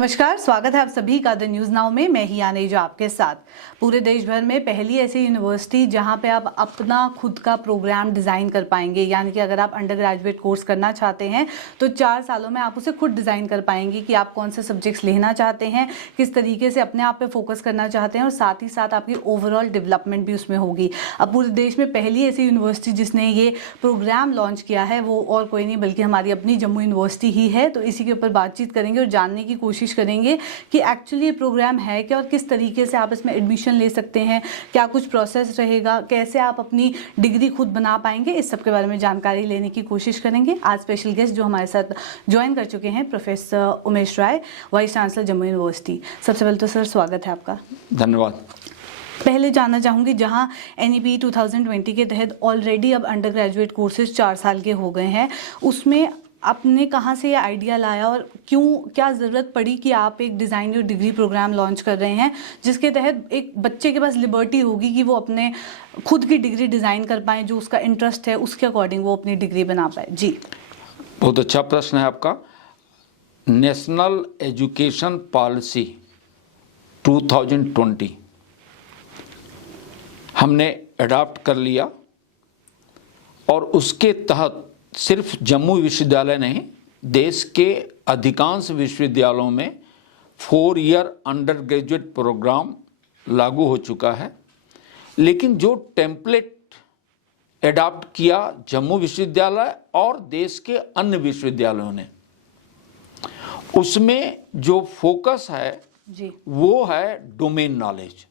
नमस्कार, स्वागत है आप सभी का द न्यूज नाउ में। मैं ही आने जो आपके साथ। पूरे देश भर में पहली ऐसी यूनिवर्सिटी जहां पे आप अपना खुद का प्रोग्राम डिज़ाइन कर पाएंगे, यानी कि अगर आप अंडर ग्रेजुएट कोर्स करना चाहते हैं तो 4 सालों में आप उसे खुद डिज़ाइन कर पाएंगे कि आप कौन से सब्जेक्ट्स लेना चाहते हैं, किस तरीके से अपने आप पे फोकस करना चाहते हैं और साथ ही साथ आपकी ओवरऑल डेवलपमेंट भी उसमें होगी। अब पूरे देश में पहली ऐसी यूनिवर्सिटी जिसने ये प्रोग्राम लॉन्च किया है वो और कोई नहीं बल्कि हमारी अपनी जम्मू यूनिवर्सिटी ही है। तो इसी के ऊपर बातचीत करेंगे और जानने की कोशिश करेंगे कि एक्चुअली ये प्रोग्राम है क्या और किस तरीके से आप इसमें एडमिशन ले सकते हैं, क्या कुछ प्रोसेस रहेगा, कैसे आप अपनी डिग्री खुद बना पाएंगे, इस सब के बारे में जानकारी लेने की कोशिश करेंगे। आज स्पेशल गेस्ट जो हमारे साथ ज्वाइन कर चुके हैं, प्रोफेसर उमेश राय, वाइस चांसलर जम्मू यूनिवर्सिटी। सबसे पहले तो सर स्वागत है आपका। धन्यवाद। पहले जानना चाहूँगी, जहां NEP 2020 के तहत ऑलरेडी अब अंडर ग्रेजुएट कोर्सेज 4 साल के हो गए हैं, उसमें आपने कहाँ से ये आइडिया लाया और क्यों, क्या ज़रूरत पड़ी कि आप एक design your degree program launch कर रहे हैं जिसके तहत एक बच्चे के पास लिबर्टी होगी कि वो अपने खुद की डिग्री डिज़ाइन कर पाएँ, जो उसका इंटरेस्ट है उसके अकॉर्डिंग वो अपनी डिग्री बना पाए। जी, बहुत अच्छा प्रश्न है आपका। नेशनल एजुकेशन पॉलिसी 2020 हमने अडॉप्ट कर लिया और उसके तहत सिर्फ जम्मू विश्वविद्यालय नहीं, देश के अधिकांश विश्वविद्यालयों में 4 ईयर अंडर ग्रेजुएट प्रोग्राम लागू हो चुका है। लेकिन जो टेम्पलेट अडॉप्ट किया जम्मू विश्वविद्यालय और देश के अन्य विश्वविद्यालयों ने, उसमें जो फोकस है जी, वो है डोमेन नॉलेज।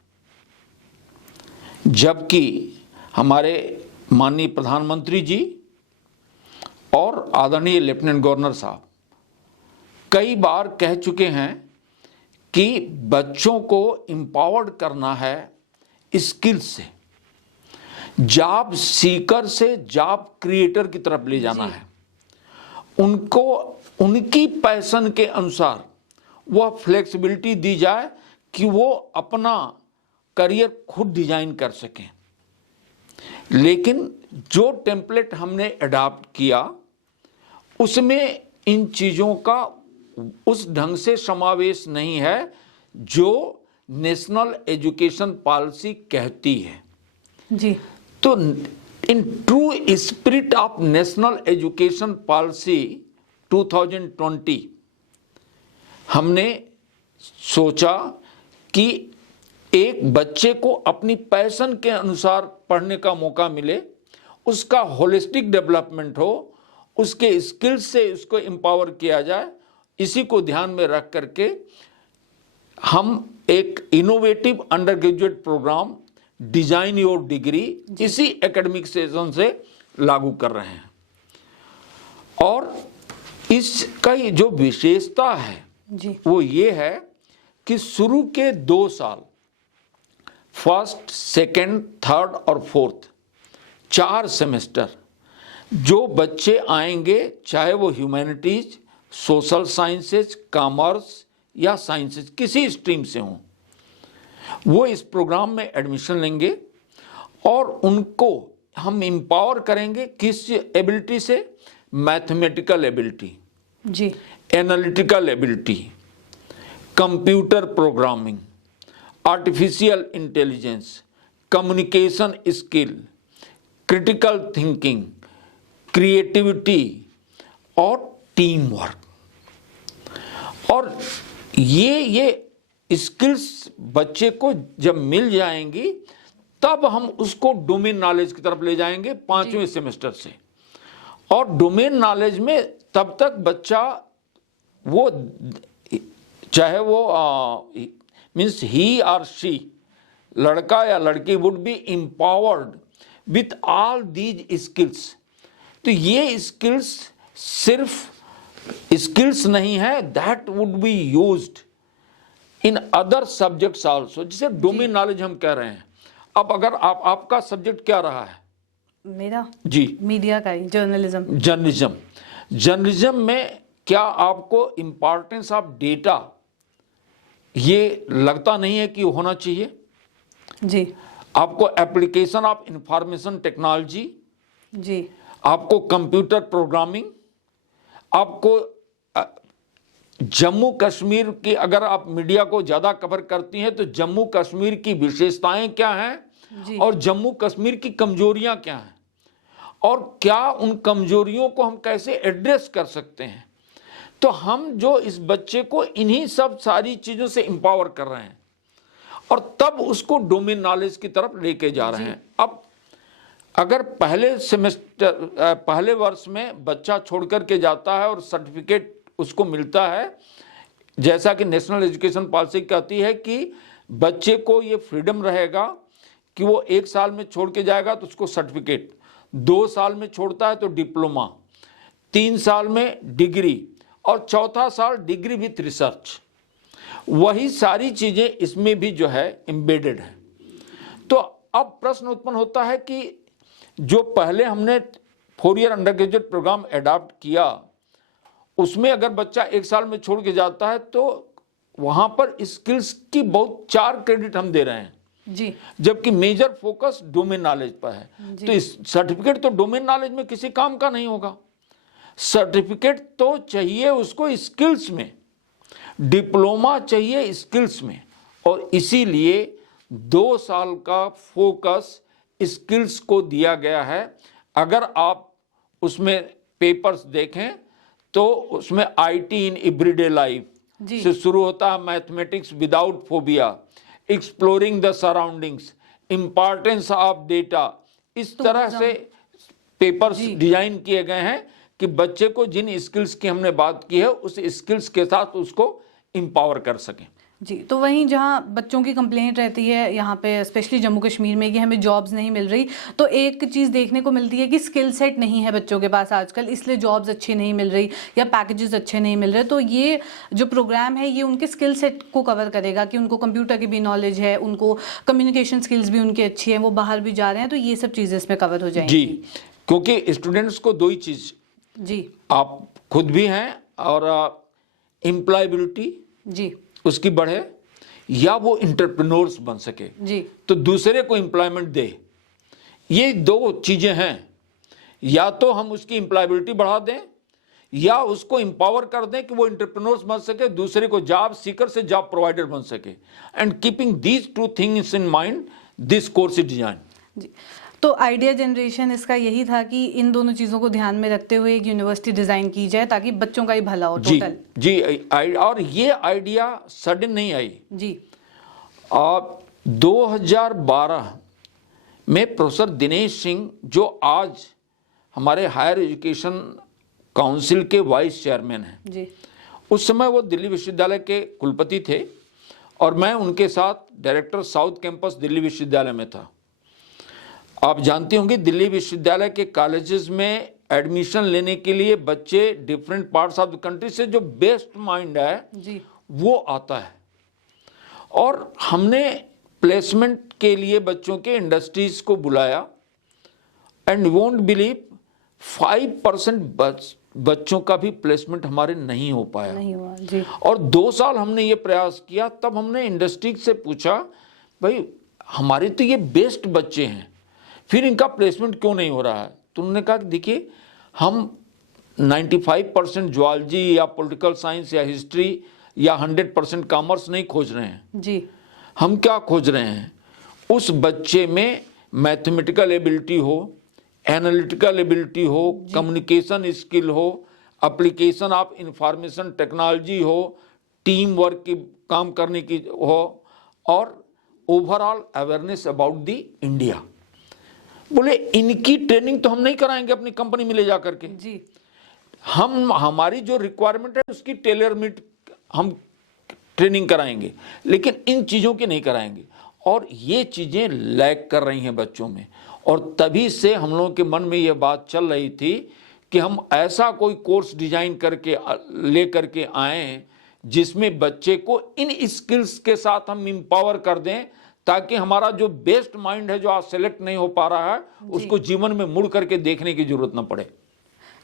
जबकि हमारे माननीय प्रधानमंत्री जी और आदरणीय लेफ्टिनेंट गवर्नर साहब कई बार कह चुके हैं कि बच्चों को एम्पावर्ड करना है स्किल से, जॉब सीकर से जॉब क्रिएटर की तरफ ले जाना है। उनको उनकी पैशन के अनुसार वह फ्लेक्सिबिलिटी दी जाए कि वो अपना करियर खुद डिजाइन कर सकें। लेकिन जो टेम्पलेट हमने अडॉप्ट किया उसमें इन चीज़ों का उस ढंग से समावेश नहीं है जो नेशनल एजुकेशन पॉलिसी कहती है। जी, तो in true spirit of national education policy 2020 हमने सोचा कि एक बच्चे को अपनी पैशन के अनुसार पढ़ने का मौका मिले, उसका होलिस्टिक डेवलपमेंट हो, उसके स्किल्स से उसको एम्पावर किया जाए। इसी को ध्यान में रख करके हम एक innovative undergraduate program design your degree इसी एकेडमिक सेशन से लागू कर रहे हैं। और इसका जो विशेषता है जी, वो ये है कि शुरू के 2 साल, फर्स्ट, सेकेंड, थर्ड और फोर्थ 4 सेमेस्टर जो बच्चे आएंगे, चाहे वो ह्यूमैनिटीज, सोशल साइंसेज, कॉमर्स या साइंसेज किसी स्ट्रीम से हों, वो इस प्रोग्राम में एडमिशन लेंगे और उनको हम एम्पावर करेंगे। किस एबिलिटी से? मैथमेटिकल एबिलिटी जी, analytical ability, computer programming, artificial intelligence, communication skill, critical thinking, creativity और टीम वर्क। और ये स्किल्स बच्चे को जब मिल जाएंगी तब हम उसको डोमेन नॉलेज की तरफ ले जाएंगे 5वें सेमेस्टर से। और डोमेन नॉलेज में तब तक बच्चा वो, चाहे वो मीन्स ही और शी, लड़का या लड़की, would be empowered with all these skills. तो ये स्किल्स सिर्फ स्किल्स नहीं है, that would be used in other subjects also, जिसे डोमेन नॉलेज हम कह रहे हैं। अब अगर आपका सब्जेक्ट क्या रहा है? मेरा जी, मीडिया का ही, जर्नलिज्म। जर्नलिज्म में क्या आपको इंपॉर्टेंस ऑफ डेटा ये लगता नहीं है कि होना चाहिए? जी, आपको एप्लीकेशन ऑफ इंफॉर्मेशन टेक्नोलॉजी, जी, आपको कंप्यूटर प्रोग्रामिंग, आपको जम्मू कश्मीर की, अगर आप मीडिया को ज़्यादा कवर करती हैं तो जम्मू कश्मीर की विशेषताएं क्या हैं और जम्मू कश्मीर की कमजोरियां क्या हैं और क्या उन कमजोरियों को हम कैसे एड्रेस कर सकते हैं। तो हम जो इस बच्चे को इन्हीं सब सारी चीज़ों से एम्पावर कर रहे हैं और तब उसको डोमेन नॉलेज की तरफ लेके जा रहे हैं। अब अगर पहले वर्ष में बच्चा छोड़ करके जाता है और सर्टिफिकेट उसको मिलता है, जैसा कि नेशनल एजुकेशन पॉलिसी कहती है कि बच्चे को ये फ्रीडम रहेगा कि वो 1 साल में छोड़ के जाएगा तो उसको सर्टिफिकेट, 2 साल में छोड़ता है तो डिप्लोमा, 3 साल में डिग्री और 4था साल डिग्री विथ रिसर्च। वही सारी चीज़ें इसमें भी जो है एम्बेडेड है। तो अब प्रश्न उत्पन्न होता है कि जो पहले हमने 4 year undergraduate program adopt किया, उसमें अगर बच्चा 1 साल में छोड़ के जाता है तो वहाँ पर स्किल्स की बहुत 4 क्रेडिट हम दे रहे हैं जी, जबकि मेजर फोकस डोमेन नॉलेज पर है। तो इस सर्टिफिकेट तो डोमेन नॉलेज में किसी काम का नहीं होगा, सर्टिफिकेट तो चाहिए उसको स्किल्स में, डिप्लोमा चाहिए स्किल्स में, और इसीलिए 2 साल का फोकस स्किल्स को दिया गया है। अगर आप उसमें पेपर्स देखें तो उसमें आईटी इन एवरीडे लाइफ से शुरू होता है, mathematics without phobia, exploring the surroundings, importance of data, इस तरह से पेपर्स डिजाइन किए गए हैं कि बच्चे को जिन स्किल्स की हमने बात की है उस स्किल्स के साथ उसको एम्पावर कर सकें। जी, तो वहीं जहाँ बच्चों की कंप्लेंट रहती है यहाँ पे स्पेशली जम्मू कश्मीर में कि हमें जॉब्स नहीं मिल रही, तो एक चीज़ देखने को मिलती है कि स्किल सेट नहीं है बच्चों के पास आजकल, इसलिए जॉब्स अच्छी नहीं मिल रही या पैकेजेस अच्छे नहीं मिल रहे। तो ये जो प्रोग्राम है ये उनके स्किल सेट को कवर करेगा कि उनको कंप्यूटर की भी नॉलेज है, उनको कम्युनिकेशन स्किल्स भी उनकी अच्छी है, वो बाहर भी जा रहे हैं, तो ये सब चीज़ें इसमें कवर हो जाएंगी। जी, क्योंकि स्टूडेंट्स को 2 ही चीज़, जी, आप खुद भी हैं और एम्प्लॉयबिलिटी जी, उसकी बढ़े या वो इंटरप्रेन्योर्स बन सके, जी, तो दूसरे को एम्प्लॉयमेंट दे। ये 2 चीज़ें हैं, या तो हम उसकी एम्प्लॉयबिलिटी बढ़ा दें या उसको एम्पावर कर दें कि वो इंटरप्रेन्योर्स बन सके, दूसरे को जॉब सीकर से जॉब प्रोवाइडर बन सके। And keeping these 2 things in mind this course is design. जी, तो आइडिया जनरेशन इसका यही था कि इन दोनों चीज़ों को ध्यान में रखते हुए एक यूनिवर्सिटी डिज़ाइन की जाए ताकि बच्चों का ही भला हो टोटल। जी, और ये आइडिया सडन नहीं आई जी। 2012 में प्रोफेसर दिनेश सिंह, जो आज हमारे हायर एजुकेशन काउंसिल के वाइस चेयरमैन हैं जी, उस समय वो दिल्ली विश्वविद्यालय के कुलपति थे और मैं उनके साथ डायरेक्टर साउथ कैंपस दिल्ली विश्वविद्यालय में था। आप जानते होंगे दिल्ली विश्वविद्यालय के कॉलेजेस में एडमिशन लेने के लिए बच्चे different parts of the country से जो बेस्ट माइंड है जी, वो आता है, और हमने प्लेसमेंट के लिए बच्चों के इंडस्ट्रीज को बुलाया एंड वोंट बिलीव 5% बच्चों का भी प्लेसमेंट हमारे नहीं हो पाया। नहीं हुआ जी। और 2 साल हमने ये प्रयास किया, तब हमने इंडस्ट्री से पूछा भाई हमारे तो ये बेस्ट बच्चे हैं, फिर इनका प्लेसमेंट क्यों नहीं हो रहा है। तो उन्होंने कहा कि देखिए हम 95% जूलॉजी या पॉलिटिकल साइंस या हिस्ट्री या 100% कॉमर्स नहीं खोज रहे हैं जी, हम क्या खोज रहे हैं, उस बच्चे में मैथमेटिकल एबिलिटी हो, एनालिटिकल एबिलिटी हो, कम्युनिकेशन स्किल हो, एप्लीकेशन ऑफ इंफॉर्मेशन टेक्नोलॉजी हो, टीम वर्क की काम करने की हो, और overall awareness about the India. बोले इनकी ट्रेनिंग तो हम नहीं कराएंगे अपनी कंपनी में ले जा करके जी, हम हमारी जो रिक्वायरमेंट है उसकी टेलर मेड हम ट्रेनिंग कराएंगे, लेकिन इन चीज़ों की नहीं कराएंगे। और ये चीज़ें लैग कर रही हैं बच्चों में, और तभी से हम लोगों के मन में ये बात चल रही थी कि हम ऐसा कोई कोर्स डिजाइन करके ले करके आए जिसमें बच्चे को इन स्किल्स के साथ हम एम्पावर कर दें, ताकि हमारा जो बेस्ट माइंड है जो आज सेलेक्ट नहीं हो पा रहा है उसको जीवन में मुड़ करके देखने की जरूरत न पड़े।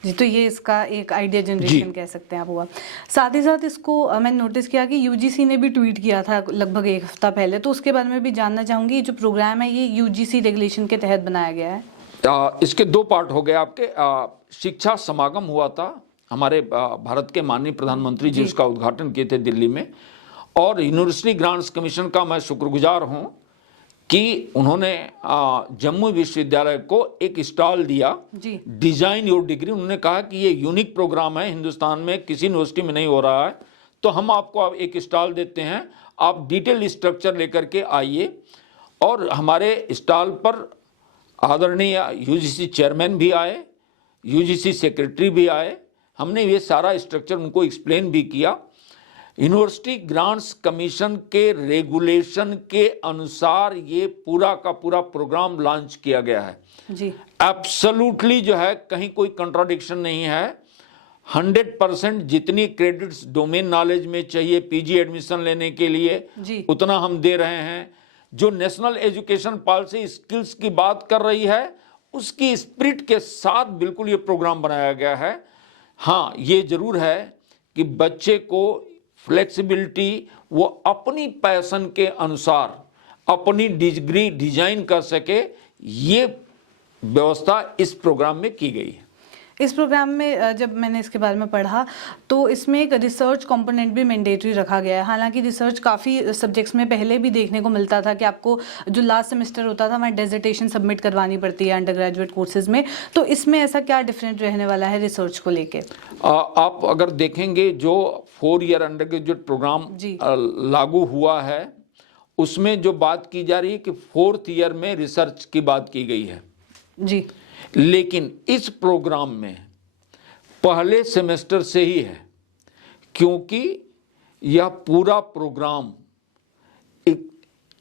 जी, तो ये इसका एक आइडिया जनरेशन कह सकते हैं आप हुआ। साथ ही साथ इसको मैंने नोटिस किया कि यूजीसी ने भी ट्वीट किया था लगभग 1 हफ्ता पहले, तो उसके बारे में भी जानना चाहूँगी। जो प्रोग्राम है ये यूजीसी रेगुलेशन के तहत बनाया गया है। इसके 2 पार्ट हो गए आपके। शिक्षा समागम हुआ था हमारे भारत के माननीय प्रधानमंत्री जी उसका उद्घाटन किए थे दिल्ली में। और यूनिवर्सिटी ग्रांट्स कमीशन का मैं शुक्रगुजार हूं कि उन्होंने जम्मू विश्वविद्यालय को एक स्टॉल दिया, डिजाइन योर डिग्री। उन्होंने कहा कि ये यूनिक प्रोग्राम है, हिंदुस्तान में किसी यूनिवर्सिटी में नहीं हो रहा है, तो हम आपको एक स्टॉल देते हैं, आप डिटेल स्ट्रक्चर लेकर के आइए। और हमारे स्टॉल पर आदरणीय यूजीसी चेयरमैन भी आए, यूजीसी सेक्रेटरी भी आए, हमने ये सारा स्ट्रक्चर उनको एक्सप्लेन भी किया। यूनिवर्सिटी ग्रांट्स कमीशन के रेगुलेशन के अनुसार ये पूरा का पूरा प्रोग्राम लॉन्च किया गया है जी। एब्सोल्युटली जो है कहीं कोई कंट्राडिक्शन नहीं है। 100% जितनी क्रेडिट्स डोमेन नॉलेज में चाहिए पीजी एडमिशन लेने के लिए उतना हम दे रहे हैं। जो नेशनल एजुकेशन पॉलिसी स्किल्स की बात कर रही है उसकी स्पिरिट के साथ बिल्कुल ये प्रोग्राम बनाया गया है। हाँ, ये जरूर है कि बच्चे को फ्लेक्सिबिलिटी, वो अपनी पैशन के अनुसार अपनी डिग्री डिजाइन कर सके, ये व्यवस्था इस प्रोग्राम में की गई है। इस प्रोग्राम में जब मैंने इसके बारे में पढ़ा तो इसमें एक रिसर्च कंपोनेंट भी मैंडेटरी रखा गया है। हालांकि रिसर्च काफ़ी सब्जेक्ट्स में पहले भी देखने को मिलता था कि आपको जो लास्ट सेमेस्टर होता था वहाँ डिसर्टेशन सबमिट करवानी पड़ती है अंडर ग्रेजुएट कोर्सेज में, तो इसमें ऐसा क्या डिफरेंट रहने वाला है रिसर्च को लेके? आप अगर देखेंगे जो 4 ईयर अंडर ग्रेजुएट प्रोग्राम लागू हुआ है उसमें जो बात की जा रही है कि 4th ईयर में रिसर्च की बात की गई है जी, लेकिन इस प्रोग्राम में पहले सेमेस्टर से ही है, क्योंकि यह पूरा प्रोग्राम एक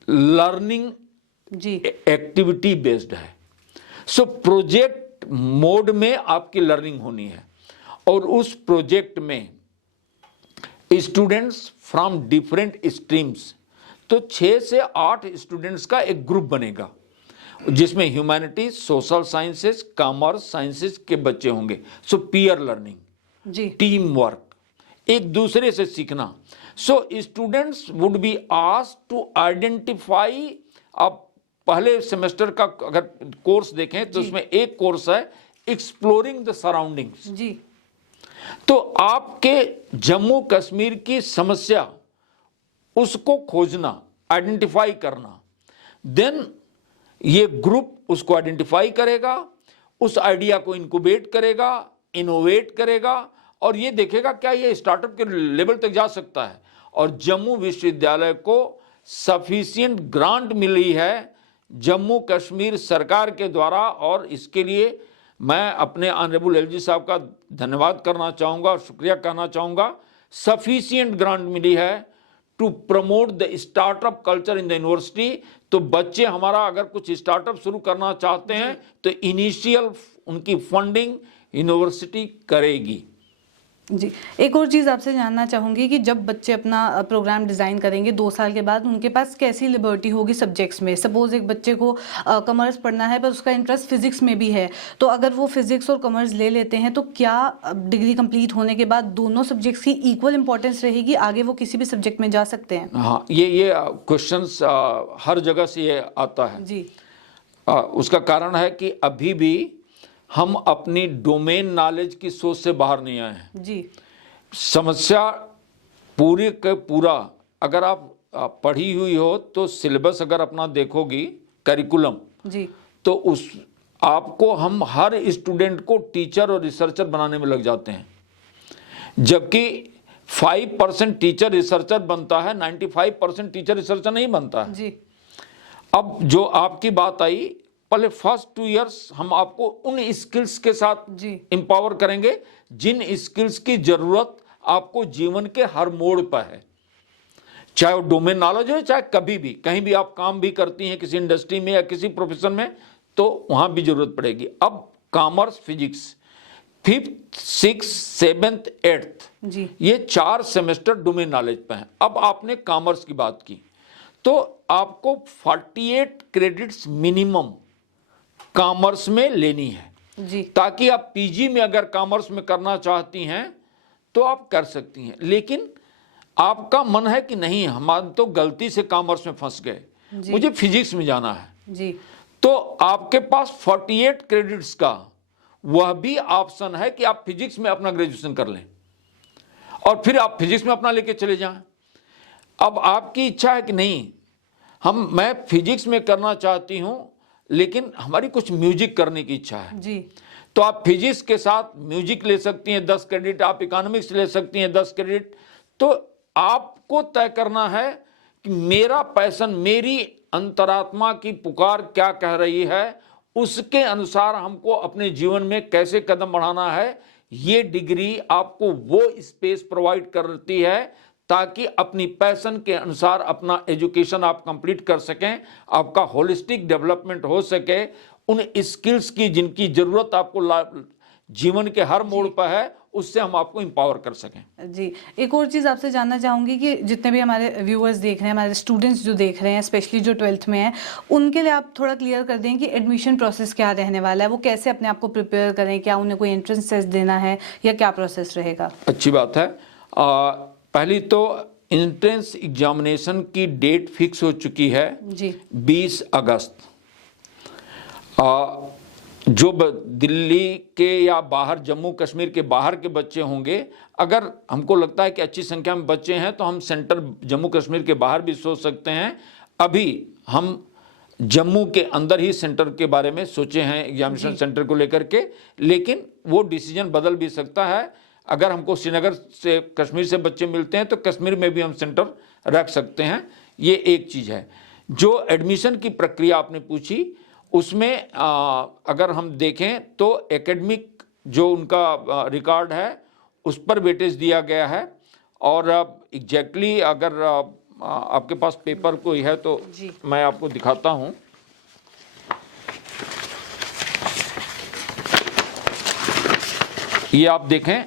लर्निंग एक्टिविटी बेस्ड है। सो प्रोजेक्ट मोड में आपकी लर्निंग होनी है और उस प्रोजेक्ट में स्टूडेंट्स फ्रॉम डिफरेंट स्ट्रीम्स, तो 6 से 8 स्टूडेंट्स का एक ग्रुप बनेगा जिसमें humanities, social sciences, commerce, sciences के बच्चे होंगे। सो पीयर लर्निंग जी, टीम वर्क, एक दूसरे से सीखना। So students would be asked to identify. अब पहले सेमेस्टर का अगर कोर्स देखें तो उसमें एक कोर्स है एक्सप्लोरिंग द सराउंडिंग्स जी। तो आपके जम्मू कश्मीर की समस्या उसको खोजना, आइडेंटिफाई करना, देन ये ग्रुप उसको आइडेंटिफाई करेगा, उस आइडिया को इनक्यूबेट करेगा, इनोवेट करेगा और ये देखेगा क्या ये स्टार्टअप के लेवल तक जा सकता है। और जम्मू विश्वविद्यालय को सफिशिएंट ग्रांट मिली है जम्मू कश्मीर सरकार के द्वारा, और इसके लिए मैं अपने ऑनरेबल एलजी साहब का धन्यवाद करना चाहूँगा और शुक्रिया कहना चाहूँगा। सफिशिएंट ग्रांट मिली है to promote the startup culture in the university. तो बच्चे हमारा अगर कुछ स्टार्टअप शुरू करना चाहते हैं तो इनिशियल उनकी फंडिंग यूनिवर्सिटी करेगी जी। एक और चीज़ आपसे जानना चाहूँगी कि जब बच्चे अपना प्रोग्राम डिज़ाइन करेंगे 2 साल के बाद, उनके पास कैसी लिबर्टी होगी सब्जेक्ट्स में? सपोज़ एक बच्चे को कॉमर्स पढ़ना है पर उसका इंटरेस्ट फिजिक्स में भी है, तो अगर वो फिजिक्स और कॉमर्स ले लेते हैं तो क्या डिग्री कंप्लीट होने के बाद दोनों सब्जेक्ट्स की इक्वल इंपॉर्टेंस रहेगी, आगे वो किसी भी सब्जेक्ट में जा सकते हैं? हाँ, ये क्वेश्चंस हर जगह से ये आता है जी। उसका कारण है कि अभी भी हम अपनी डोमेन नॉलेज की सोच से बाहर नहीं आए हैं जी। समस्या पूरी के पूरा अगर आप पढ़ी हुई हो तो सिलेबस अगर अपना देखोगी करिकुलम जी, तो उस आपको हम हर स्टूडेंट को टीचर और रिसर्चर बनाने में लग जाते हैं, जबकि 5% टीचर रिसर्चर बनता है, 95% टीचर रिसर्चर नहीं बनता है जी। अब जो आपकी बात आई, पहले फर्स्ट 2 इयर्स हम आपको उन स्किल्स के साथ एम्पावर करेंगे जिन स्किल्स की जरूरत आपको जीवन के हर मोड़ पर है, चाहे वो डोमेन नॉलेज हो, चाहे कभी भी कहीं भी आप काम भी करती हैं किसी इंडस्ट्री में या किसी प्रोफेशन में, तो वहां भी जरूरत पड़ेगी। अब commerce, physics 5th, 6th, 7th, 8th जी, ये 4 सेमेस्टर डोमेन नॉलेज पे हैं। अब आपने कॉमर्स की बात की तो आपको 48 क्रेडिट्स मिनिमम कॉमर्स में लेनी है जी, ताकि आप पीजी में अगर कॉमर्स में करना चाहती हैं तो आप कर सकती हैं। लेकिन आपका मन है कि नहीं, हम तो गलती से कॉमर्स में फंस गए, मुझे फिजिक्स में जाना है जी, तो आपके पास 48 क्रेडिट्स का वह भी ऑप्शन है कि आप फिजिक्स में अपना ग्रेजुएशन कर लें और फिर आप फिजिक्स में अपना लेके चले जाएं। अब आपकी इच्छा है कि नहीं मैं फिजिक्स में करना चाहती हूं लेकिन हमारी कुछ म्यूजिक करने की इच्छा है जी, तो आप फिजिक्स के साथ म्यूजिक ले सकती हैं 10 क्रेडिट, आप इकोनॉमिक्स ले सकती हैं 10 क्रेडिट। तो आपको तय करना है कि मेरा पैशन, मेरी अंतरात्मा की पुकार क्या कह रही है, उसके अनुसार हमको अपने जीवन में कैसे कदम बढ़ाना है। ये डिग्री आपको वो स्पेस प्रोवाइड करती है ताकि अपनी पैशन के अनुसार अपना एजुकेशन आप कंप्लीट कर सकें, आपका होलिस्टिक डेवलपमेंट हो सके, उन स्किल्स की जिनकी जरूरत आपको जीवन के हर मोड़ पर है, उससे हम आपको एम्पावर कर सकें। जी, एक और चीज़ आपसे जानना चाहूँगी कि जितने भी हमारे व्यूअर्स देख रहे हैं, हमारे स्टूडेंट्स जो देख रहे हैं, स्पेशली जो 12th में हैं, उनके लिए आप थोड़ा क्लियर कर दें कि एडमिशन प्रोसेस क्या रहने वाला है, वो कैसे अपने आप को प्रिपेयर करें, क्या उन्हें कोई एंट्रेंस टेस्ट देना है या क्या प्रोसेस रहेगा? अच्छी बात है। पहली तो एंट्रेंस एग्जामिनेशन की डेट फिक्स हो चुकी है जी, 20 अगस्त। जो दिल्ली के या बाहर, जम्मू कश्मीर के बाहर के बच्चे होंगे, अगर हमको लगता है कि अच्छी संख्या में बच्चे हैं तो हम सेंटर जम्मू कश्मीर के बाहर भी सोच सकते हैं। अभी हम जम्मू के अंदर ही सेंटर के बारे में सोचे हैं एग्जामिनेशन सेंटर को लेकर के, लेकिन वो डिसीजन बदल भी सकता है। अगर हमको श्रीनगर से, कश्मीर से बच्चे मिलते हैं तो कश्मीर में भी हम सेंटर रख सकते हैं। ये एक चीज़ है। जो एडमिशन की प्रक्रिया आपने पूछी, उसमें अगर हम देखें तो एकेडमिक जो उनका रिकॉर्ड है उस पर वेटेज दिया गया है। और एग्जैक्टली अगर आपके पास पेपर कोई है तो मैं आपको दिखाता हूं। ये आप देखें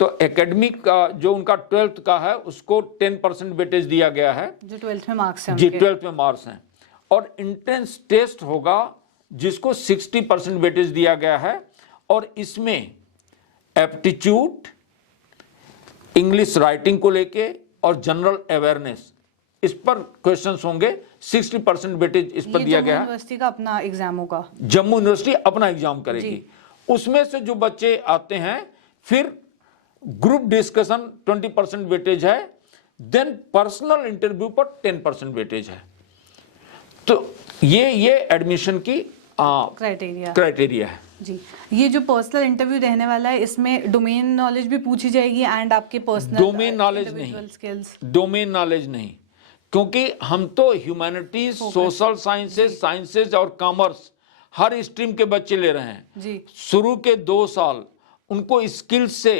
तो एकेडमिक जो उनका 12th का है उसको 10% वेटेज दिया गया है, जो 12th में मार्क्स हैं जी उनके। 12th में मार्क्स हैं। और एंट्रेंस टेस्ट होगा जिसको 60% वेटेज दिया गया है, और इसमें एप्टीट्यूड, इंग्लिश राइटिंग को लेके और जनरल अवेयरनेस, इस पर क्वेश्चंस होंगे। 60% वेटेज इस पर दिया गया है। यूनिवर्सिटी का अपना एग्जाम होगा, जम्मू यूनिवर्सिटी अपना एग्जाम करेगी। उसमें से जो बच्चे आते हैं, फिर ग्रुप डिस्कशन 20% वेटेज है, देन पर्सनल इंटरव्यू पर 10% वेटेज है। तो ये एडमिशन की क्राइटेरिया है। जी, ये जो पर्सनल इंटरव्यू रहने वाला है, इसमें डोमेन नॉलेज भी पूछी जाएगी एंड आपके पर्सनल डोमेन नॉलेज नहीं, स्किल्स। डोमेन नॉलेज नहीं, क्योंकि हम तो ह्यूमैनिटीज, सोशल साइंसेज और कॉमर्स हर स्ट्रीम के बच्चे ले रहे हैं जी। शुरू के 2 साल उनको स्किल्स से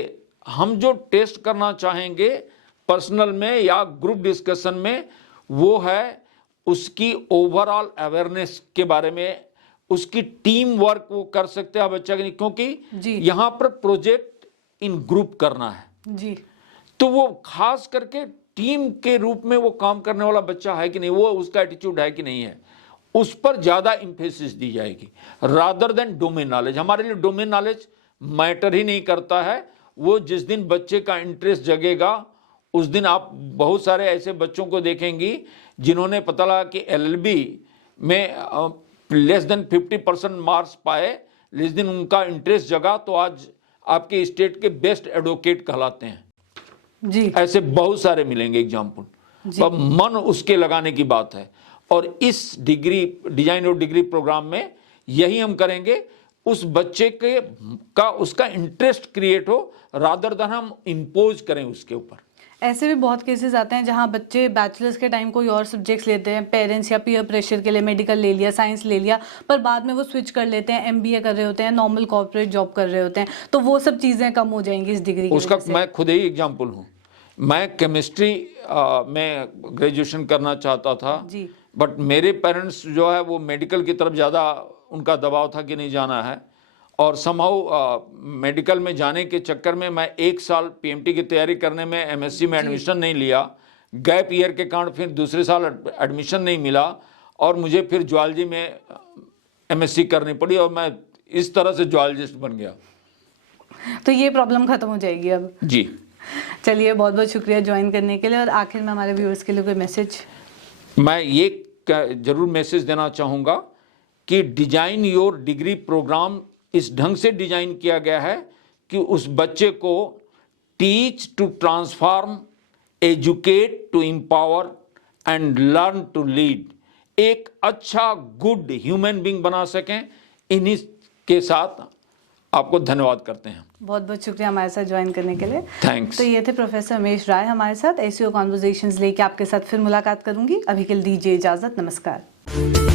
हम जो टेस्ट करना चाहेंगे पर्सनल में या ग्रुप डिस्कशन में, वो है उसकी ओवरऑल अवेयरनेस के बारे में, उसकी टीम वर्क वो कर सकते हैं बच्चा के नहीं, क्योंकि यहां पर प्रोजेक्ट इन ग्रुप करना है जी। तो वो खास करके टीम के रूप में वो काम करने वाला बच्चा है कि नहीं, वो उसका एटीट्यूड है कि नहीं है, उस पर ज्यादा इंफेसिस दी जाएगी रादर देन डोमेन नॉलेज। हमारे लिए डोमेन नॉलेज मैटर ही नहीं करता है। वो जिस दिन बच्चे का इंटरेस्ट जगेगा उस दिन आप बहुत सारे ऐसे बच्चों को देखेंगी जिन्होंने पता लगा कि LLB में लेस देन 50% मार्क्स पाए, जिस दिन उनका इंटरेस्ट जगा तो आज आपके स्टेट के बेस्ट एडवोकेट कहलाते हैं जी। ऐसे बहुत सारे मिलेंगे एग्जाम्पल। अब मन उसके लगाने की बात है, और इस डिजाइन और डिग्री प्रोग्राम में यही हम करेंगे, उस बच्चे का उसका इंटरेस्ट क्रिएट हो रादर देन हम इम्पोज करें उसके ऊपर। ऐसे भी बहुत केसेस आते हैं जहां बच्चे बैचलर्स के टाइम कोई और सब्जेक्ट्स लेते हैं, पेरेंट्स या पीयर प्रेशर के लिए मेडिकल ले लिया, साइंस ले लिया, पर बाद में वो स्विच कर लेते हैं, MBA कर रहे होते हैं, नॉर्मल कॉर्पोरेट जॉब कर रहे होते हैं, तो वो सब चीज़ें कम हो जाएंगी इस डिग्री की उसका वजह से। मैं खुद ही एग्जाम्पल हूँ। मैं केमिस्ट्री में ग्रेजुएशन करना चाहता था, बट मेरे पेरेंट्स जो है वो मेडिकल की तरफ ज़्यादा उनका दबाव था कि नहीं जाना है, और समहाउ मेडिकल में जाने के चक्कर में मैं 1 साल PMT की तैयारी करने में MSc में एडमिशन नहीं लिया। गैप ईयर के कारण फिर दूसरे साल एडमिशन नहीं मिला, और मुझे फिर जूलॉजी में MSc करनी पड़ी, और मैं इस तरह से जूलॉजिस्ट बन गया। तो ये प्रॉब्लम खत्म हो जाएगी अब। जी, चलिए, बहुत बहुत शुक्रिया ज्वाइन करने के लिए। और आखिर में हमारे व्यूअर्स के लिए कोई मैसेज? मैं ये जरूर मैसेज देना चाहूँगा कि डिजाइन योर डिग्री प्रोग्राम इस ढंग से डिजाइन किया गया है कि उस बच्चे को teach to transform, educate to empower and learn to lead, एक अच्छा गुड ह्यूमन बीइंग बना सकें। इन्हीं के साथ आपको धन्यवाद करते हैं। बहुत बहुत शुक्रिया हमारे साथ ज्वाइन करने के लिए। थैंक्स। तो ये थे प्रोफेसर उमेश राय हमारे साथ। एसईओ कॉन्वर्सेशंस लेके आपके साथ फिर मुलाकात करूंगी। अभी के लिए दीजिए इजाजत। नमस्कार।